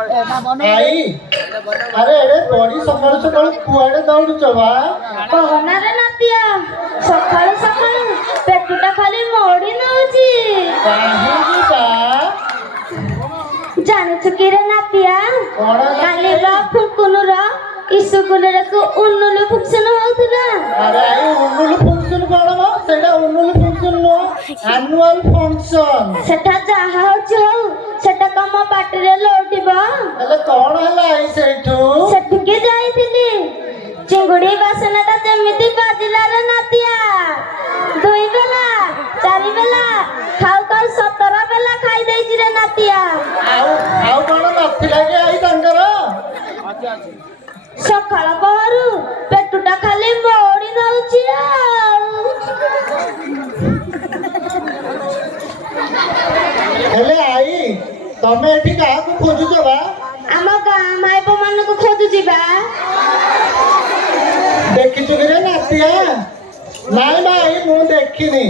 आई अरे अरे बड़ी सकाळू सकाळू कुआडे दौड़ुच बा कहना रे नातिया सकाळू सकाळू पेटुटा खाली मोड़ी नउची काहे बा जानुछु कि रे नातिया काली बा फुकुनुर स्कूल रे को उन्नुलु फंक्शन होउतला अरे आई उन्नुलु फंक्शन कोन बा सेटा उन्नुलु फंक्शन नो एनुअल फंक्शन सेटा जाहा होछु सेटा कम पार्टी रे लोटिबा अले कोन हला आई सेठू सेठके जाईथिली चिंगुड़ी बासनटा जेमिति बाजिला रे नातिया दुई बेला चारि बेला खाउ खाउ 17 बेला खाई देछि रे नातिया आउ कोन नथिला के आई तंकर सकाळ पहरु पेटुटा खाली मोड़ी दउछि हेले आई तमे एठी का को खोजुछ बा आम गाँ माइप मान को खोजुछि बा देखि छु रे नातिया नाई भाई मु देखिनी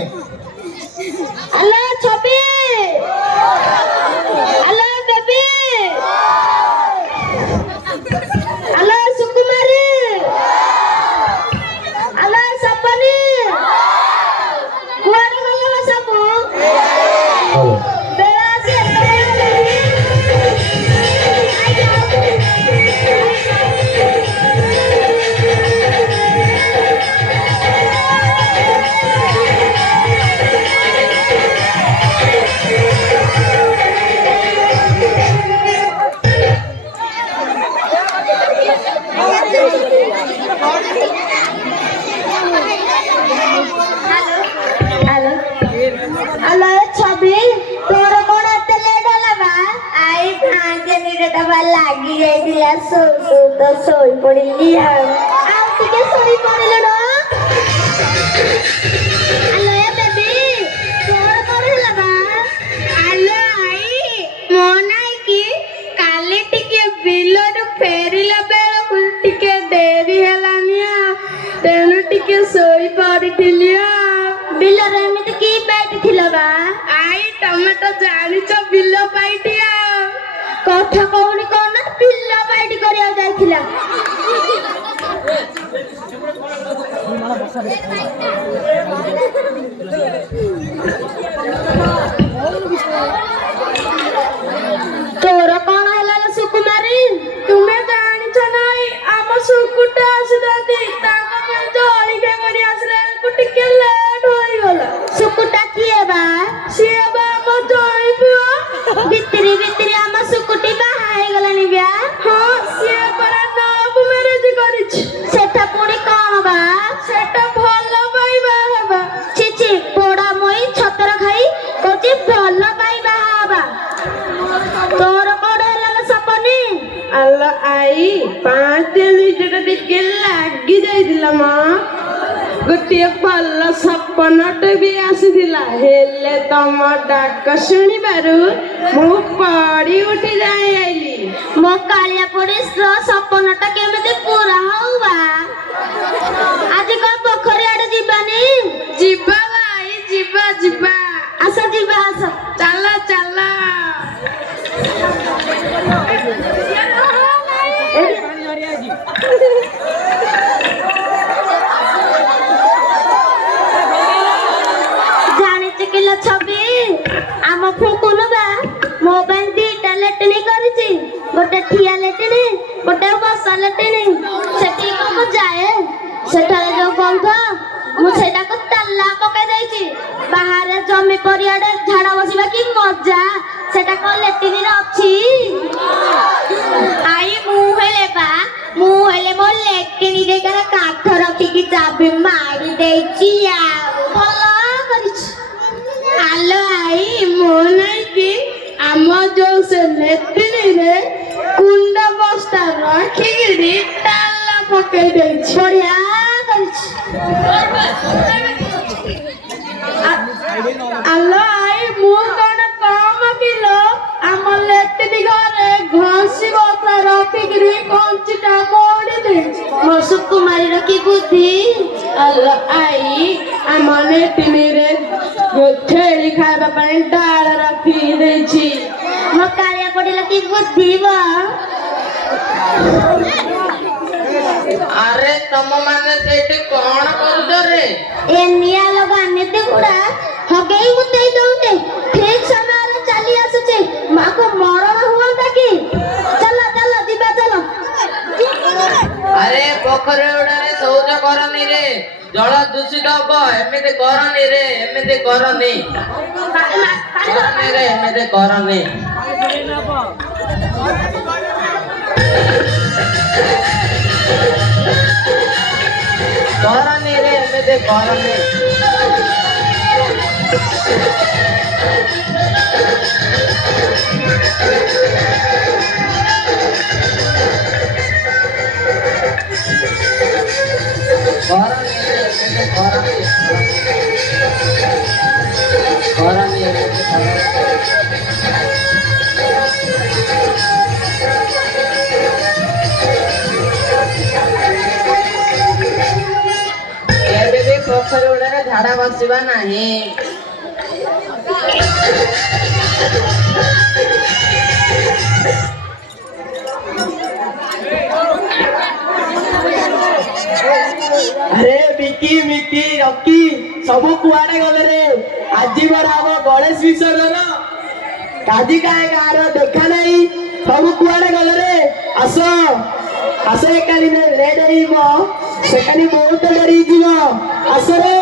हेलो छबी हेलो बेबी हेलो सुकुमारी हेलो सपनी कुआरे गलो सबु बेला से हेलो हेलो छबी तोर कोन एते लेट होला बा आई भांजे निरेटा बा लागी जाइतिला तो सोई पड़िली आ टिके सोई पड़िले न हेलो ए बेबी तोर कोन होला बा हेलो आई मोनाई की काले टिके बिलर फेरिला बेल टिके देरी हेलानिया तेनु टिके सोई पड़ितिलिया बिलर एमिति की बैठ थिला बा आई टमाटो जानिछ बिल पाइटिया कथा कहूनी कोन बिल पाइटी करिया जाइथिला तोर कोन हला सुकुमारी तुमे जानिछ नाही आम सुकुटा आसदाती ताका पे जळी के करी आसले कुटिके लेट होई गला सुकुटा किए बा सिए बा मो जळी पियो भितरी आम सुकुटी बाहाई गलानी ब्या हां सिए परा नब मैरिज करिछ सेटा पुणी कोन बा सेटा भलो पाइबा हेबा छिछि पोड़ा मोई छतर खाई कोची भलो पाइबा हेबा तोर कोड हला सपनी अल्ला आई 5 दिन टिके लागी जाइदिला मा गोटे भल सपनटे भी आसीथिला हेले तम डाक शुणिबारु मु पड़ी उठी जाई आइली मो कालिया पुलिस रो सपनटा केमिति पूरा होबा आज को पोखरी आडे जीबानी जीबा भाई जीबा जीबा आसा जीबा आसा चला चला किलो छबी आम फुकुनु बा मोबाइल दीटा लेटनी करिछि गोटे ठिया लेटनी गोटे बसा लेटनी सेठी को जाए सेठा जो गंध मु सेटा को ताला पके देछि बाहर जमी परियाडे झाड़ा बसिबा की मजा सेटा को लेटनी रे अछि आई मु हेले मो लेटनी रे करा काठ रखी की चाबी मारी देछि आ भला करिछि हेलो आई मोनाई की आम जो से लेटनी रे कुंड बस्ता रखी गिरी ताला पके देछि बढ़िया करिछि हेलो आई मु कोन काम किलो आम लेटनी घरे घसी କଥା ରଖିକିରି କଞ୍ଚିଟା ପଡିଲି ମୋ ସୁକୁମାରୀର କି ବୁଦ୍ଧି ଆଲୋ ଆଇ ଆମ ନେଟିନିରେ ଛେଳି ଖାଇବା ପାଇଁ ଡାଳ ରଖି ଦେଇଛି ମୋ କାଳିଆ ପଡିଲା କି ବୁଦ୍ଧି ବା ଆରେ ତମ ମାନେ ସେଇଠି କଣ କରୁଛ ରେ? ଏ ନିଆ ଲୋକ ଆନିତେ ଗୁଡା ହଗେଇ ମୁତେଇ ଦଉଛେ ଠିକ ସମୟରେ ଚାଲି ଆସୁଛେ ମାକୁ ମରଣ ହୁଅନ୍ତା କି ଚାଲ ଚାଲ ଯିବା ଚାଲ ଆରେ ପୋଖରୀ ଗୁଡାରେ ଶୌଚ କରନି ରେ, ଜଳ ଦୂଷିତ ହବ। ଏମିତି କରନି ରେ, ଏମିତି କରନି ରେ, ଏମିତି କରନି। କରନି ରେ, ଏମିତି କରନି। କରନି ରେ, ଏମିତି କରନି। କରନି, ଏମିତି କରନି। କେବେ ବି ପୋଖରୀ ଗୁଡାରେ ଝାଡା ବସିବା ନାହିଁ। ଆରେ ବିକି ମିକି ରକି ସବୁ କୁଆଡେ ଗଲେ ରେ? ଆଜି ପରା ଆମ ଗଣେଶ ବିସର୍ଜନ, ଆଜି କାଏ ଗାଁର ଦେଖା ନାହିଁ। ସବୁ କୁଆଡେ ଗଲେ ରେ? ଆସ ଆସ ଏକାଲି ରେଡ୍ ହେଇବ, ସେକାଲି ବହୁତ ଡରି ଯିବ। ଆସ ରେ।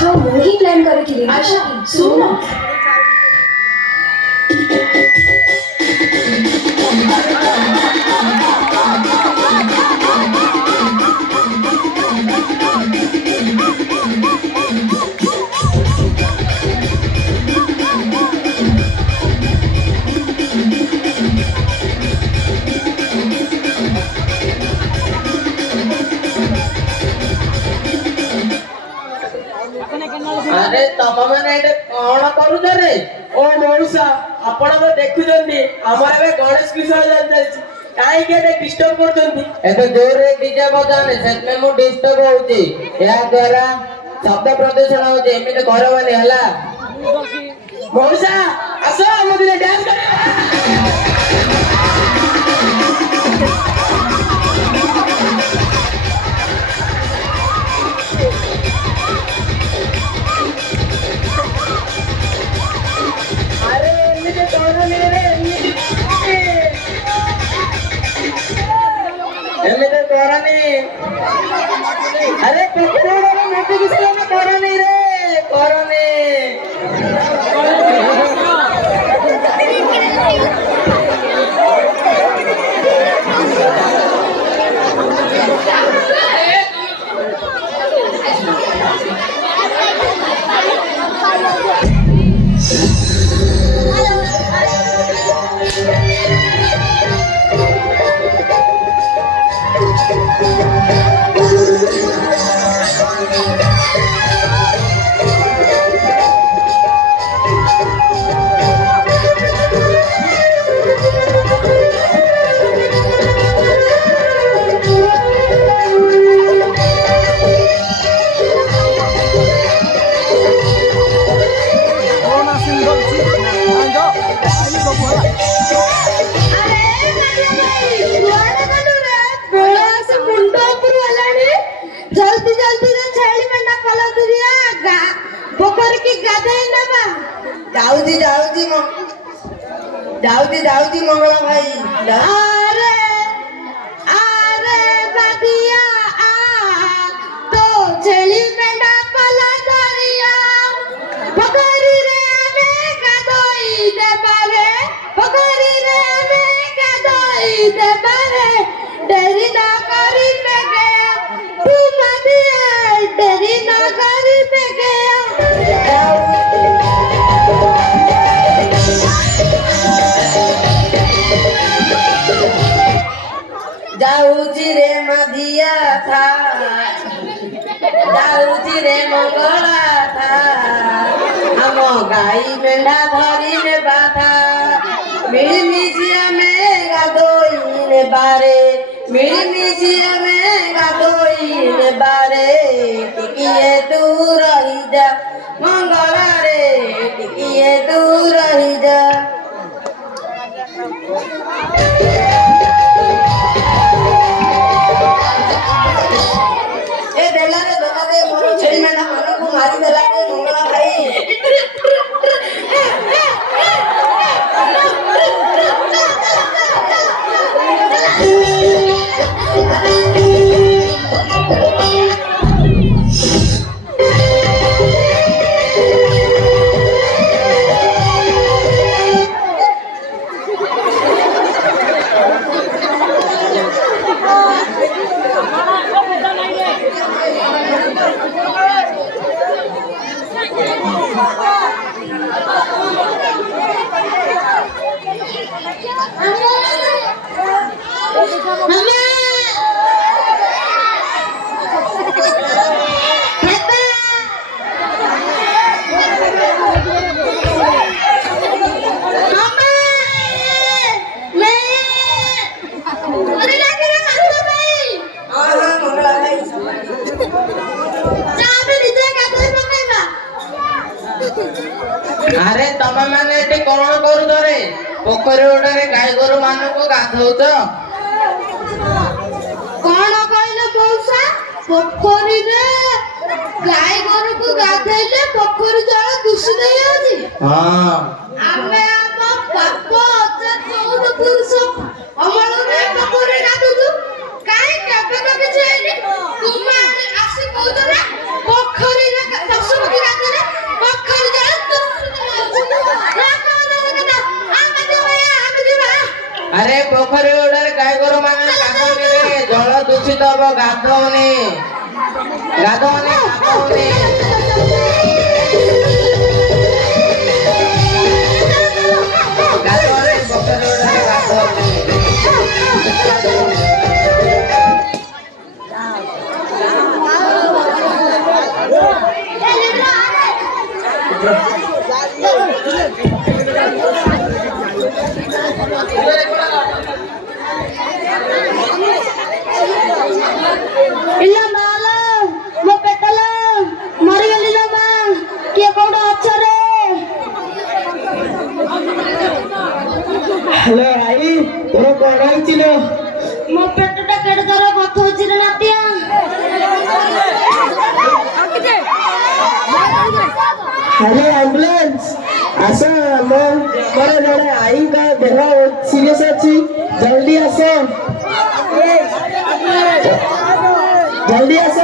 ହଁ ମୁଁ ହିଁ ପ୍ଲାନ୍ କରିଥିଲି ଆଶା ଶୁଣ ଆରେ ତମ ମାନେ ଏଇଟା କଣ କରୁଛ ରେ? ଓ ମଉସା, ଆପଣ ତ ଦେଖୁଛନ୍ତି ଆମର ଏବେ ଗଣେଶ ବିସର୍ଜନ ଚାଲିଛି, କାହିଁକି ଏତେ ଡିଷ୍ଟର୍ବ କରୁଛନ୍ତି? ଏତେ ଜୋରରେ ଡିଜେ ବଜାଉନି, ସେଥିପାଇଁ ମୁଁ ଡିଷ୍ଟର୍ବ ହଉଛି। ଏହା ଦ୍ୱାରା ଶବ୍ଦ ପ୍ରଦୂଷଣ ହଉଛି। ଏମିତି କରବନି ହେଲା। ମଉସା ଆସ ଆମ ଦିନେ ଡ୍ୟାନ୍ସ କରିବା। ଆରେ ଏମିତି କରନି ରେ, ଏମିତି କରନି। ଆରେ ପୋଖରୀରେ ମତେ ବିସର୍ଜନ କରନି ରେ, କରନି। जल्दी जल्दी रे छेली मेंढा कलर दिया पोखरी की गाधेई नबा ଯାଉଛି ମଙ୍ଗଳ ଭାଇ। अरे अरे बदिया आ तो छेली मेंढा कलर दरिया पोखरी रे हमें गाधोई दे बारे पोखरी रे हमें गाधोई दे बारे डेरी ना करी पे गया तू मदिया डेरी ना करी पे गया ଯାଉଛି ରେ ମାଧିଆ ଥା ଯାଉଛି ରେ ମଙ୍ଗଳା ଥା ଆମ ଗାଈ ମେଣ୍ଢା ଧରି ନେବା ଥା ମିଳିମିଶି ଆମେ ଗାଧୋଇ ନେବାରେ ମିଳିମିଶି ଆମେ ଗାଧୋଇ ନେବାରେ ଟିକିଏ ତୁ ରହିଯା ମଙ୍ଗଳାରେ ଟିକିଏ ତୁ ରହିଯା ଏ ଦେଲାରେ ମୋର ଛେଳି ମେଣ୍ଢା ମାନଙ୍କୁ ମାରିଦେଲା ମଙ୍ଗଳା ଭାଇ ଆରେ ତମେ ମାନେ ଏଠି କଣ କରୁଛ ରେ ପୋଖରୀ ଗୋଟାରେ ଗାଈ ଗୋରୁ ମାନଙ୍କୁ ଗାଧଉଛ କଣ କହିଲେ ମଉସା ପୋଖରୀରେ ଗାଈ ଗୋରୁକୁ ଗାଧେଇଲେ ପୋଖରୀ ଜଳ ଦୂଷିତ ହେଇଯାଉଛି ଆମେ ଆମ ବାପ ଅଜା 14 ପୁରୁଷ ଅମଳରେ ପୋଖରୀରେ ଗାଧଉଛୁ କାହିଁ କେବେ ତ କିଛି ହେଇନି ତୁମେ ଆସି କହୁଛ ନା ପୋଖରୀରେ ପଶୁପକ୍ଷୀ ଗାଧେଇଲେ ପୋଖରୀ ଜଳ ଆରେ ପୋଖରୀ ଗୋଟାରେ ଗାଈ ଗୋରୁ ମାନେ ଗାଧଉନି ଜଳ ଦୂଷିତ ହବ ଗାଧଉନି ଗାଧଉନି ଗାଧଉନି ଗାଧଉନି ପୋଖରୀ ଗୋଟାରେ ଗାଧଉନି ಇಲ್ಲ ಮಾಲ ಮೋ ಪೆಟ್ಟಲ ಮರಿಗಲಿನ ಮಾ ಕಿଏ କୋଉଠି ଅଛ ରେ ହ୍ୟାଲୋ ଭାଇ ତୋର କଣ ହେଇଛି ଲୋ ମୋ ପେଟଟା କେଡେ ଦର ବଥଉଛି ରେ ନାତିଆ ହ୍ୟାଲୋ ଆମ୍ବୁଲାନ୍ସ ଆସ ମୋର ଜଣେ ଆଈଙ୍କ ଦେହ ସିରିୟସ୍ ଅଛି ଜଲ୍ଦି ଆସ ଜଲ୍ଦି ଆସ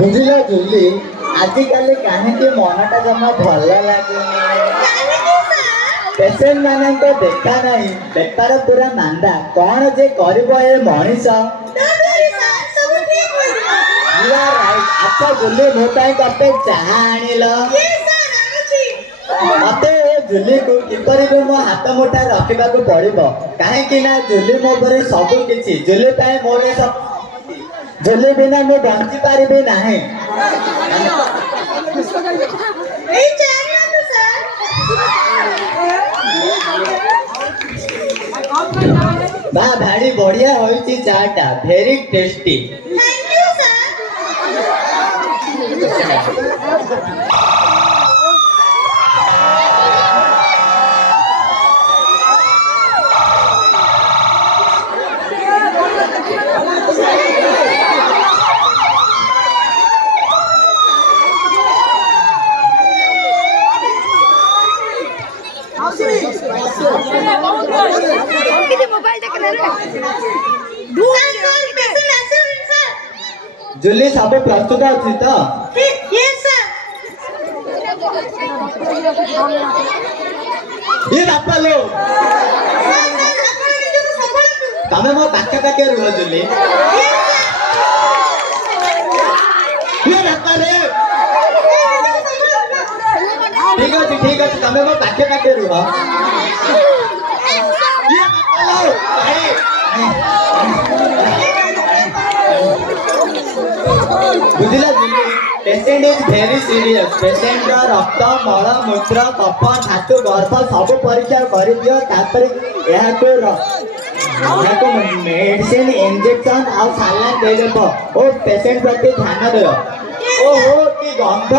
ବୁଝିଲ ଜୁଲି ଆଜିକାଲି କାହିଁକି ମନଟା ଜମା ଭଲ ଲାଗୁନି ପେସେଣ୍ଟ ମାନଙ୍କ ଦେଖା ନାହିଁ ବେପାର ପୁରା ମାନ୍ଦା କଣ ଯେ କରିବ ଏ ମଣିଷ ଆଚ୍ଛା ଜୁଲି ମୋ ପାଇଁ କପେ ଚାହା ଆଣିଲ ମତେ ଜୁଲିକୁ କିପରି ବି ମୋ ହାତ ମୁଠା ରଖିବାକୁ ପଡିବ କାହିଁକି ନା ଜୁଲି ମୋ ଉପରେ ସବୁ କିଛି ଜୁଲି ପାଇଁ ମୋର ଜୁଲି ବିନା ମୁଁ ବଞ୍ଚି ପାରିବି ନାହିଁ ବା ଭାରି ବଢିଆ ହୋଇଛି ଚାଟା ଭେରି ଟେଷ୍ଟି ଜୁଲି ସବୁ ପ୍ରସ୍ତୁତ ଅଛି ତ? ଏ ବାପା ଲୋ, ତମେ ମୋ ପାଖେ ପାଖେ ରୁହ ଜୁଲି। ଏ ବାପା ରେ, ଠିକ ଅଛି ତମେ ମୋ ପାଖେ ପାଖେ ରୁହ। ଏ ବାପା ଲୋ, ବୁଝିଲା ଜୁଲି, ପେସେଣ୍ଟ ଇଜ ଭେରି ସିରିୟସ୍। ପେସେଣ୍ଟର ରକ୍ତ, ମଳ, ମୂତ୍ର, କଫ, ଧାତୁ, ଗର୍ଭ ସବୁ ପରୀକ୍ଷା କରିଦିଅ। ତାପରେ ଏହାକୁ ମେଡିସିନ, ଇଞ୍ଜେକ୍ସନ ଆଉ ସାଲାଇନ୍ ଦେଇଦେବ ଓ ପେସେଣ୍ଟ ପ୍ରତି ଧ୍ୟାନ ଦିଅ। ଓହୋ କି ଗନ୍ଧ,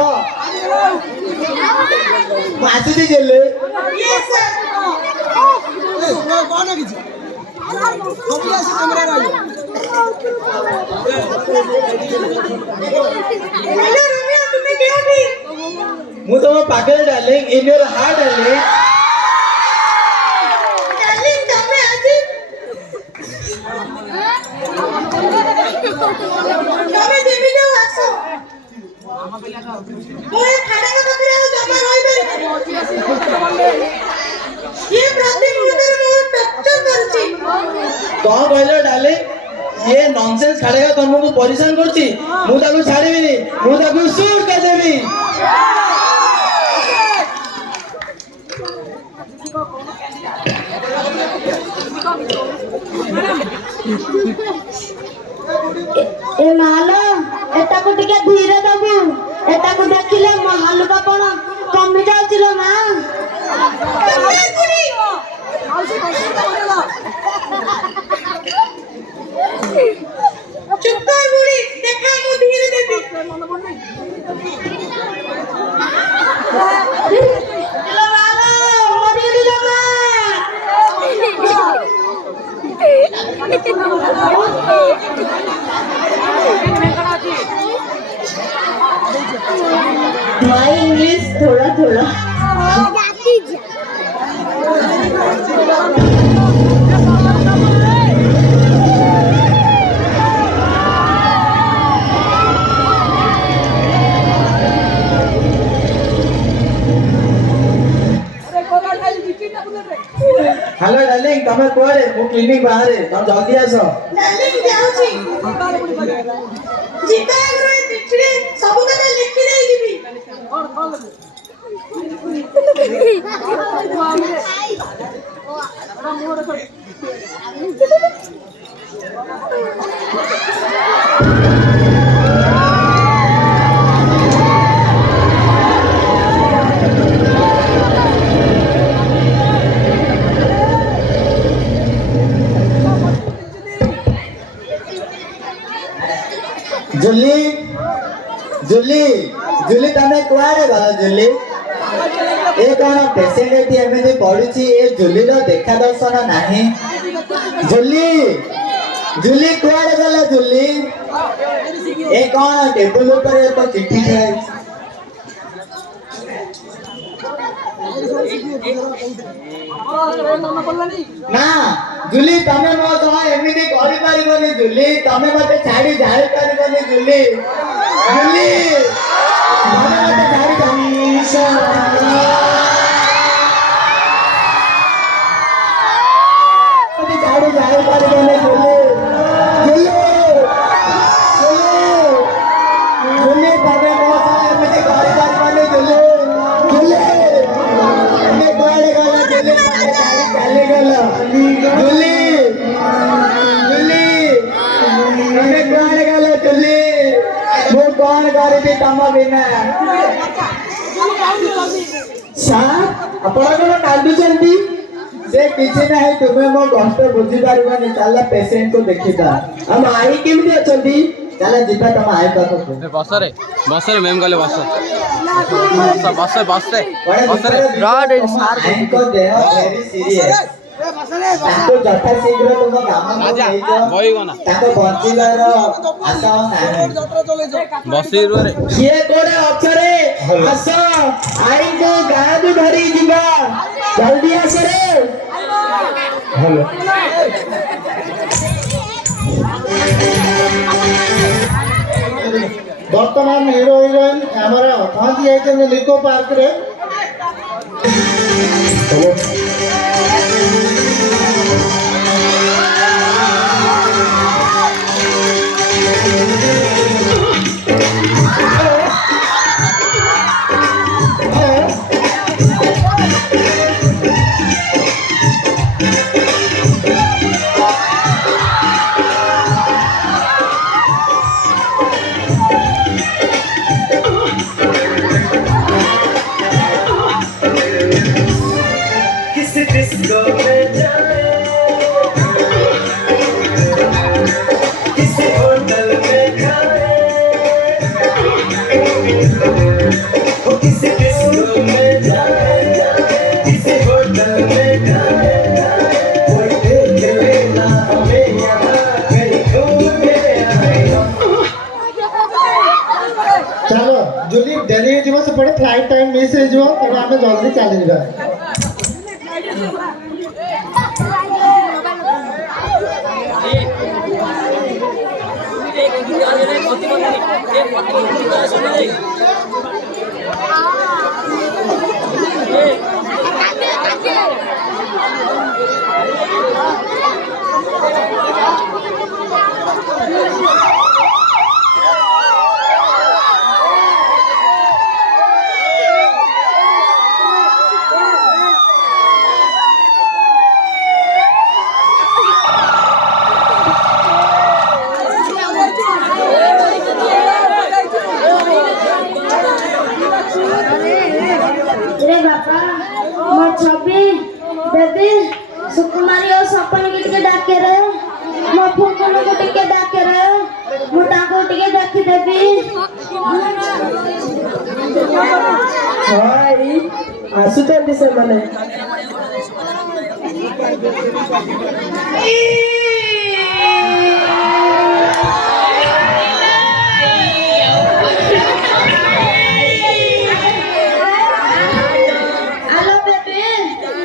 ମୁଁ ଆସୁଛି ଜୁଲି। ମୁଁ ତମ ପାଖରେ darling, in your heart darling. कौन कहलो डाले ये नॉनसेंस खड़ेगा तुमको परेशान करची मु ताकू छाड़ीबिनी मु ताकू शूट कर देबी। ए मालो एटाको टिके धीरे दबु एटाको देखिले म हालुका पण कमी जाउचिलो ना चुप कर बुढ़ी देखा मु धीरे देबी हेलो मालो मरी गेलो माय इंग्लिश थोड़ा थोड़ा हेलो डार्लिंग तमे कोरे मु क्लिनिक बाहर तुम जल्दी आसो। डार्लिंग जाउची जीता रे चिठिरे सब तक लिखि देई दिबी जुली जुली जुली तमे कुआड़े गल जुली ए कौन पेशेंट एटी एमती पड़ुची ए जुली रो देखा दर्शन नाही। जुली जुली कुआड़े गल जुली ए कौन टेबल ऊपर एक चिट्ठी है ना जुली तमे मो सह एमिति करि परिबनी जुली तमे मते छाडी जाई परिबनी जुली जुली तमे मते छाडी जाई परिबनी जुली जुली जुली तमे मो सह एमिति करि परिबनी जुली जुली तमे कुआडे गला जुली तमे छाडी चली गला जुली जुली तमे कुआडे गला जुली मु कौन करबी तम बिना सार आपण कोन कांदुचंती से किछि नाही तुमे मो कष्ट बुझी पारिबनी चला पेशेंट को देखिता हम आई केमती अछंती चला जिबा तम आई पाखो बस रे मैम गले बस बस रॉड आई को देह वेरी सीरियस ताको जथा शीघ्र तुम काम ताको बंचिबार आशा नाही बसी रे किए कोडे अक्षरे आस आई को गादु धरी जिबा जल्दी आस रे हेलो बर्तमान हिरो हिरोइन आमर पहुंची जाइए लिको पार्क रे चलो जल्दी डेली जीव से पड़े फ्लाइट टाइम मिस हो जीव तब आम जल्दी चली जा रे बापा मो छवि बेबी सुकुमारी और सपन की टिके डाके रे मो फुकुन को टिके डाके रे मो ताको टिके देखि देबी हाय आसुचंदी से माने आलो बेबी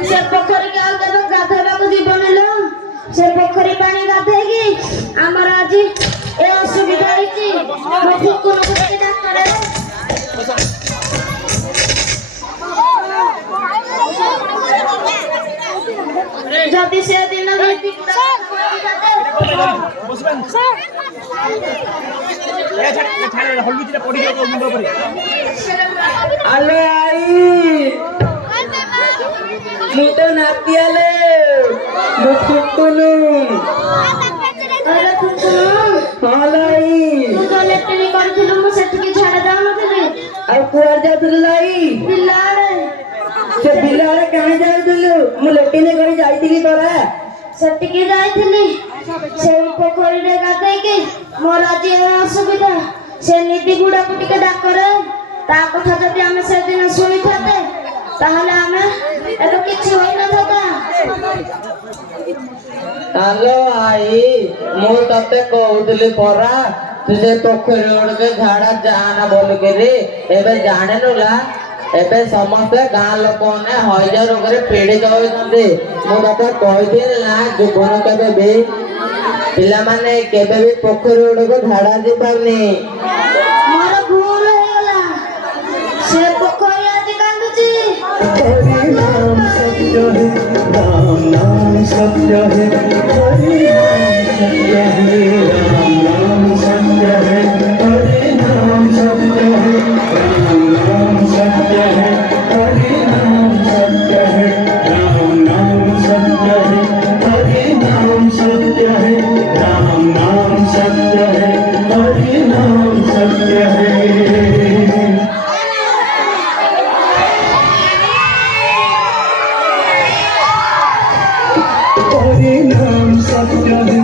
से पोखरी के आल देबो गाधेबा को जीवन लो से पोखरी पानी गाधेगी हमर आज ए असुविधा हिची मो फुकुन को टिके डाक रे जदि से दिन रीति आलो आई मुतो नातियाले मुकुकुनु अरे फुकुन हालाई तू तो लेटनी करथिलु मु सेठी के छाड़ा जाउ नथिले आ कुआर जातुल लाई पिल्लारे से बिलारे कहां जातुलु मु लेटिने करी जाईतिली परा सेठी के जाइथिली से पोखरी रे गाधै के मोर आज असुविधा से नीति गुडा को टिके डाक करे ता कथा जदि हमें से दिन सुनी थाते ताहले हमें एतो किछि होई न थाता हेलो आई मु तते कहउतली परा तुझे पोखरी उड़के झाड़ा जाना बोल के रे एबे जाने नुला एबे समस्त गाँ लोक ने हईजा रोग रे पीड़ित होइछन्ते मु तते कहिथिल ना जीवन केबे भी पिला माने केबे भी पोखरी उड़को झाड़ा दे पारनी मोर भूल हो गला से पोखरी आज कांदुची हरि नाम सत्य है राम नाम सत्य है हरि नाम सत्य है राम नाम सत्य है हरि नाम सत्य है राम नाम सत्य है हरि नाम सत्य है राम नाम सत्य है हरि नाम सत्य है हरि नाम सत्य है